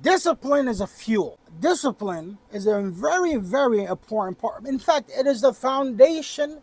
Discipline is a fuel. Discipline is a very, very important part. In fact, it is the foundation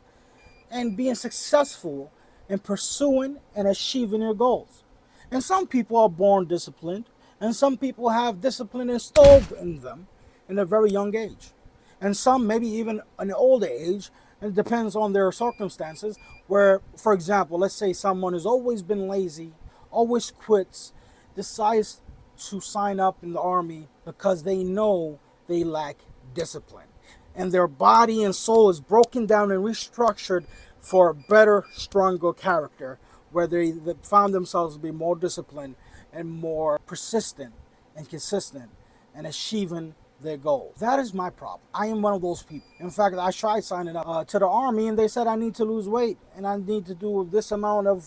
in being successful in pursuing and achieving your goals. And some people are born disciplined, and some people have discipline installed in them in a very young age. And some maybe even an older age, and it depends on their circumstances. Where, for example, let's say someone has always been lazy, always quits, decides to sign up in the army because they know they lack discipline. And their body and soul is broken down and restructured for a better, stronger character, where they found themselves to be more disciplined and more persistent and consistent in achieving their goal. That is my problem. I am one of those people. In fact, I tried signing up to the army, and they said I need to lose weight and I need to do this amount of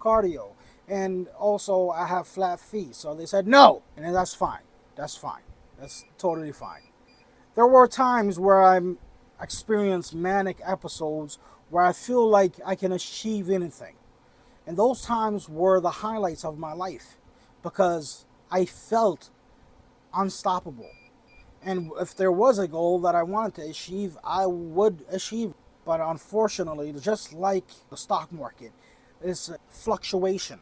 cardio. And also I have flat feet. So they said no. And that's fine. That's fine. That's totally fine. There were times where I experienced manic episodes where I feel like I can achieve anything. And those times were the highlights of my life because I felt unstoppable. And if there was a goal that I wanted to achieve, I would achieve. But unfortunately, just like the stock market, it's a fluctuation.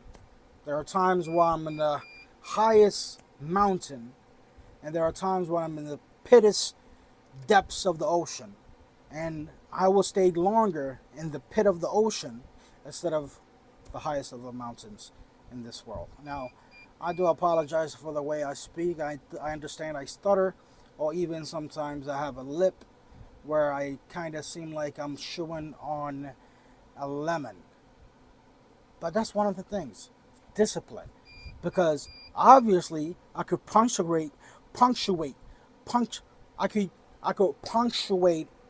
There are times where I'm in the highest mountain, and there are times when I'm in the pittest depths of the ocean. And I will stay longer in the pit of the ocean instead of the highest of the mountains in this world. Now, I do apologize for the way I speak. I understand I stutter, or even sometimes I have a lip where I kind of seem like I'm chewing on a lemon. But that's one of the things, discipline. Because obviously I could punctuate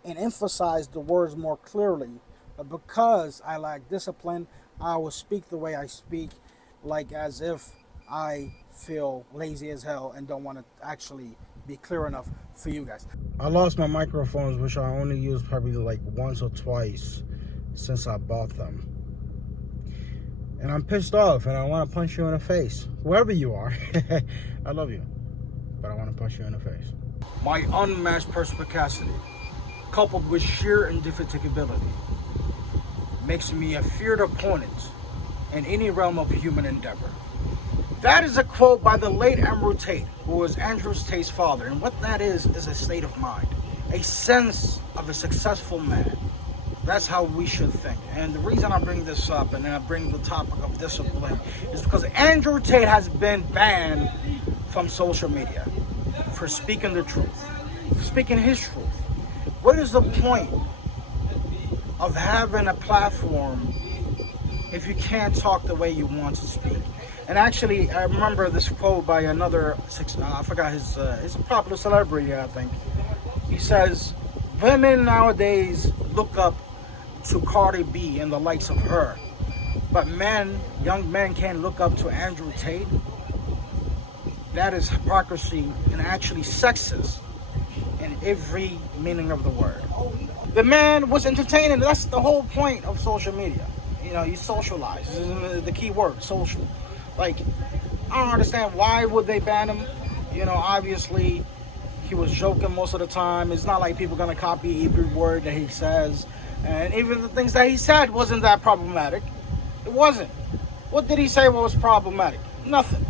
and emphasize the words more clearly. But because I lack discipline, I will speak the way I speak, like as if I feel lazy as hell and don't want to actually be clear enough for you guys. I lost my microphones, which I only used probably like once or twice since I bought them. And I'm pissed off and I want to punch you in the face. Whoever you are. I love you. But I want to punch you in the face. My unmatched perspicacity, coupled with sheer indefatigability, makes me a feared opponent in any realm of human endeavor. That is a quote by the late Andrew Tate, who was Andrew Tate's father. And what that is a state of mind, a sense of a successful man. That's how we should think. And the reason I bring this up and I bring the topic of discipline is because Andrew Tate has been banned from social media for speaking the truth, for speaking his truth. What is the point of having a platform if you can't talk the way you want to speak? And actually, I remember this quote by another, I forgot his a popular celebrity, I think. He says, women nowadays look up to Cardi B and the likes of her, but young men can't look up to Andrew Tate. That is hypocrisy and actually sexist in every meaning of the word. The man was entertaining. That's the whole point of social media. You know, you socialize. This is the key word, social. Like, I don't understand why would they ban him. You know, obviously he was joking most of the time. It's not like people are gonna copy every word that he says. And even the things that he said wasn't that problematic. It wasn't. What did he say was problematic? Nothing.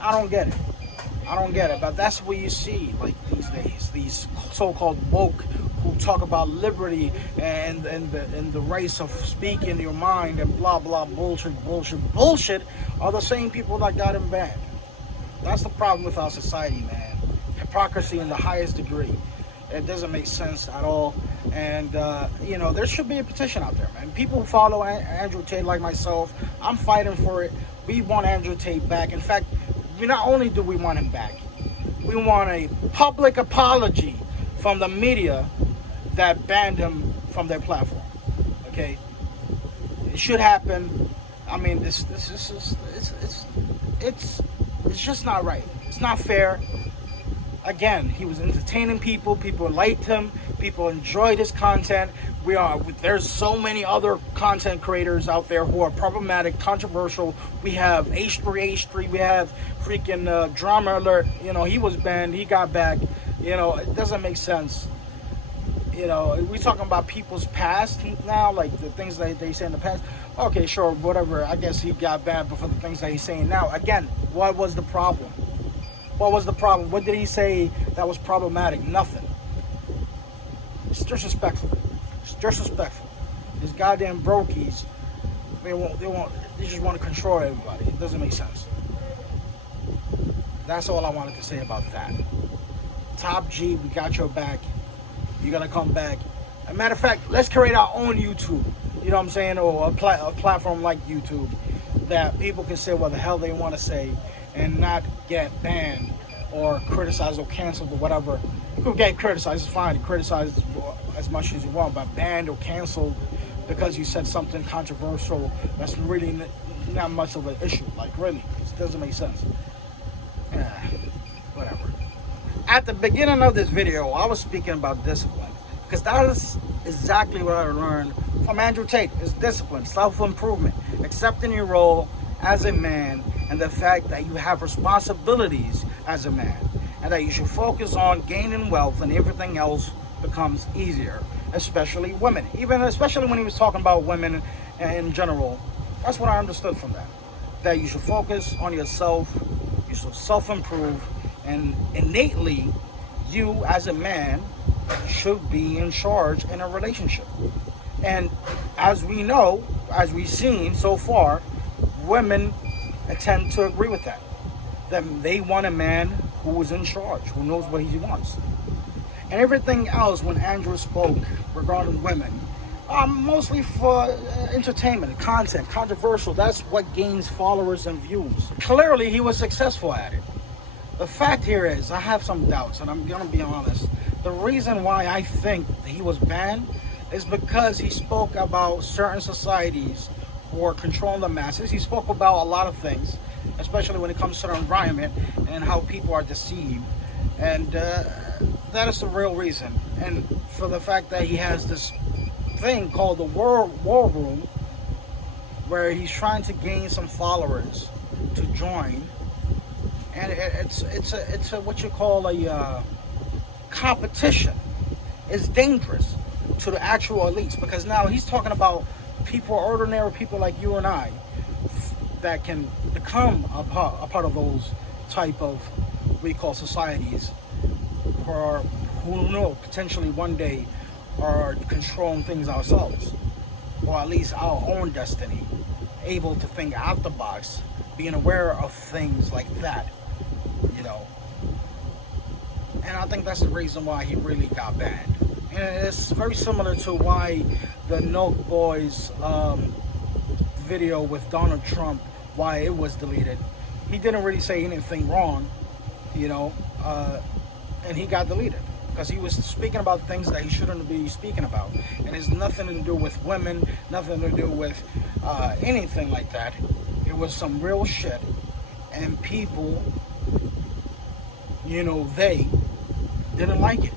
I don't get it. But that's what you see like these days. These so-called woke who talk about liberty and the rights of speaking your mind and blah blah bullshit are the same people that got him banned. That's the problem with our society, man. Hypocrisy in the highest degree. It doesn't make sense at all. And you know, there should be a petition out there, man. People who follow Andrew Tate like myself, I'm fighting for it. We want Andrew Tate back. In fact, not only do we want him back, we want a public apology from the media that banned him from their platform. Okay, it should happen. I mean, this is it's just not right. It's not fair. again, he was entertaining people. People liked him. People enjoyed his content. There's so many other content creators out there who are problematic, controversial. We have H3H3. We have freaking Drama Alert. You know, he was banned. He got back. You know, it doesn't make sense. You know, we're talking about people's past now, like the things that they say in the past. Okay, sure, whatever. I guess he got banned, but for the things that he's saying now, again, what was the problem? What was the problem? What did he say that was problematic? Nothing. It's disrespectful. It's disrespectful. These goddamn brokies, they just want to control everybody. It doesn't make sense. That's all I wanted to say about that. Top G, we got your back. You're gonna come back. As a matter of fact, let's create our own YouTube. You know what I'm saying? Or a platform like YouTube that people can say what the hell they want to say and not get banned or criticized or canceled or whatever. You can get criticized, it's fine. You criticize as much as you want, but banned or canceled because you said something controversial that's really not much of an issue. Like, really, it doesn't make sense. Yeah, whatever. At the beginning of this video, I was speaking about discipline because that is exactly what I learned from Andrew Tate. Is discipline, self-improvement, accepting your role as a man, and the fact that you have responsibilities as a man, and that you should focus on gaining wealth, and everything else becomes easier, especially women. Especially when he was talking about women in general, that's what I understood from that. That you should focus on yourself, you should self-improve, and innately, you as a man should be in charge in a relationship. And as we know, as we've seen so far, women tend to agree with that. That they want a man who is in charge, who knows what he wants. And everything else when Andrew spoke regarding women, mostly for entertainment, content, controversial. That's what gains followers and views. Clearly, he was successful at it. The fact here is, I have some doubts, and I'm gonna be honest. The reason why I think that he was banned is because he spoke about certain societies who are controlling the masses. He spoke about a lot of things, especially when it comes to the environment and how people are deceived. And that is the real reason. And for the fact that he has this thing called the War Room, where he's trying to gain some followers to join. And it's a what you call a competition. It's dangerous to the actual elites, because now he's talking about people, ordinary people like you and I, that can become a part of those type of what we call societies, or who know potentially one day are controlling things ourselves, or at least our own destiny, able to think out the box, being aware of things like that. You know, and I think that's the reason why he really got banned. And it's very similar to why the Milk Boys video with Donald Trump, why it was deleted. He didn't really say anything wrong, you know, and he got deleted because he was speaking about things that he shouldn't be speaking about, and it's nothing to do with women, nothing to do with anything like that. It was some real shit, and people, you know, they didn't like it.